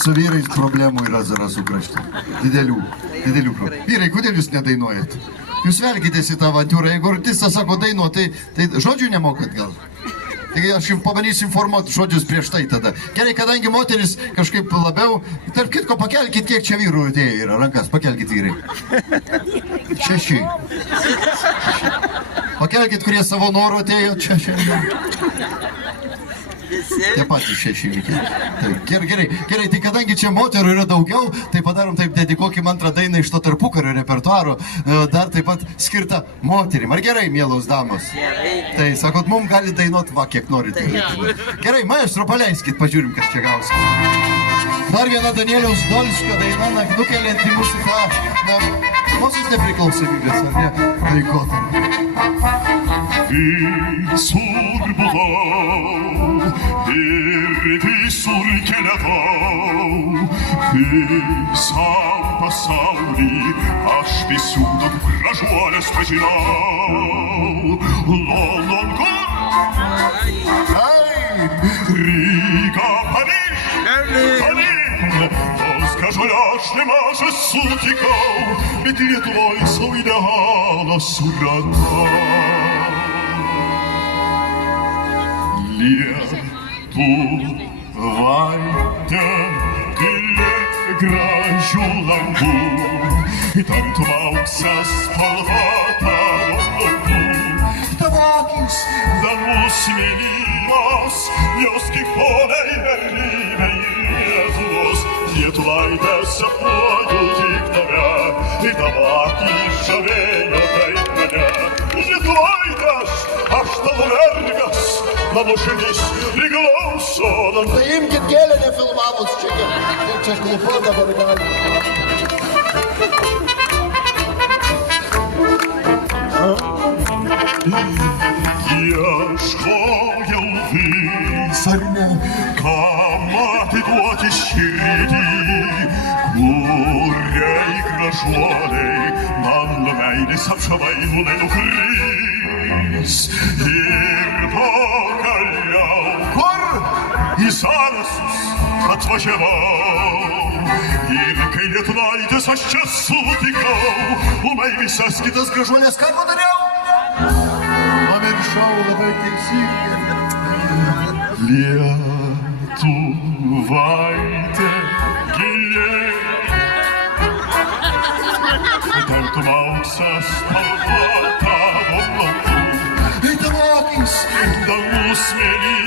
Su vyrais problemų yra Zarasų krašte. Didelių problemų. Vyrai, kodėl jūs nedainuojat? Jūs velkitės į tą avantiūrą. Jeigu artistas sako dainuoti, tai žodžių nemokat gal? Taigi aš jums pabandysiu informuoti žodžius prieš tai tada. Gerai, kadangi moteris kažkaip labiau... Tarp kitko, pakelkit, kiek čia vyrų atėjo yra. Rankas, pakelkit vyrai. 6. Pakelkit, kurie savo norų atėjo. Čia. Tie patys 6 vykiai. Gerai, tai kadangi čia moterų yra daugiau, tai padarom taip, dedikuokim antrą dainą iš to tarpukario repertuaro, dar taip pat skirtą moterim. Ar gerai, mielos damos? Tai sakot, mums gali dainuot, va, kiek norite. Gerai, maestro, paleiskit, pažiūrim, kas čia gausi. Dar viena Danieliaus Dolskio daina, nukeliant į mūsų tą, mūsų nepriklausomybės, ar ne, laikotarpį. Visur buvau ir visur keliavau, visam pasaulį aš visų tokių gražuolės pažinau. London, Ryga, Paryž, tos gražuolės aš nemažai sutikau, bet Lietuvoj savo idealą suradau. Lietuvaitė gilė gražių langų, tarytum auksas spalva tavo plaukų. Tavo akys dangus mėlynos, jos kaip poliai berlyvai Lietuvos. Lietuvaitė sapnuoju tik tave, tavo akys žavėjo taip mane. Lietuvaitė aš tavo mergas, mano širdis priklauso. Tai imkit gėlę, nefilmavus čia klufo dabar gali. Ieškojau vis ar ne, kam atiduoti širdį, kuriai gražuoliai mano meilės apžavai nūnai nukris. Ir pagaliau, kur į Zarasus atvažiavau, ir kai Lietuvaitės aš čia sutikau, ūmai visas kitas gražuolės ką padariau? Pamiršau labai teisingai. Lietuvaitė gilė, tarytum auksas spalva tavo plaukų. Tavo akys dangus mėlynas.